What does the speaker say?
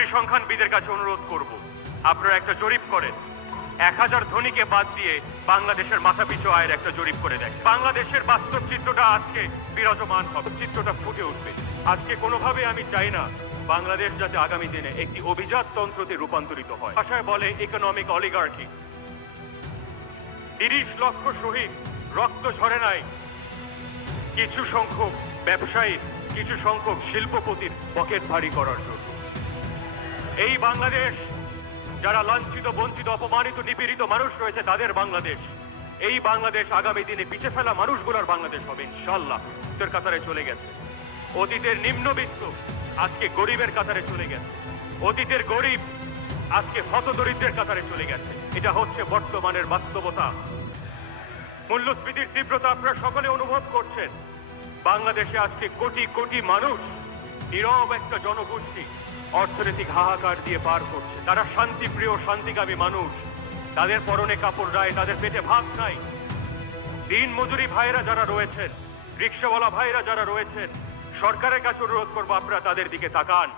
পরিসংখ্যানবিদের কাছে অনুরোধ করব, আপনারা একটা জরিপ করেন। এক হাজার ধনীকে বাদ দিয়ে বাংলাদেশের মাথাপিছু আয়ের একটা জরিপ করে দেয় বাংলাদেশের বাস্তব চিত্রটা আজকে বিরাজমান হবে, চিত্রটা ফুটে উঠবে। আজকে কোনোভাবে আমি চাই না, বাংলাদেশ যাতে আগামী দিনে একটি অভিজাত তন্ত্রতে রূপান্তরিত হয়। ভাষায় বলে ইকোনমিক অলিগার্কি তিরিশ লক্ষ শহীদ, রক্ত ঝরে নাই। কিছু সংখ্যক ব্যবসায়ী, কিছু সংখ্যক শিল্পপতির পকেট ভারী করার জন্য। এই বাংলাদেশ, যারা লাঞ্ছিত, বঞ্চিত, অপমানিত, নিপীড়িত মানুষ রয়েছে, তাদের বাংলাদেশ। এই বাংলাদেশ আগামী দিনে পিছে ফেলা মানুষগুলোর বাংলাদেশ হবে ইনশাল্লাহ তোর কাতারে চলে গেছে। অতীতের নিম্নবিত্ত আজকে গরিবের কাতারে চলে গেছে। অতীতের গরিব আজকে হতদরিদ্রের কাতারে চলে গেছে। এটা হচ্ছে বর্তমানের বাস্তবতা। মূল্যস্ফীতির তীব্রতা আপনারা সকলে অনুভব করছেন। বাংলাদেশে আজকে কোটি কোটি মানুষ নীরব একটা জনগোষ্ঠী অর্থনৈতিক হাহাকার দিয়ে পার করছে। তারা শান্তিপ্রিয় শান্তিকামী মানুষ। তাদের পরনে কাপড় নাই তাদের পেটে ভাগ নাই। দিন মজুরি ভাইরা যারা রয়েছেন, রিক্সাওয়ালা ভাইরা যারা রয়েছেন, সরকারের কাছে অনুরোধ করব আপনারা তাদের দিকে তাকান।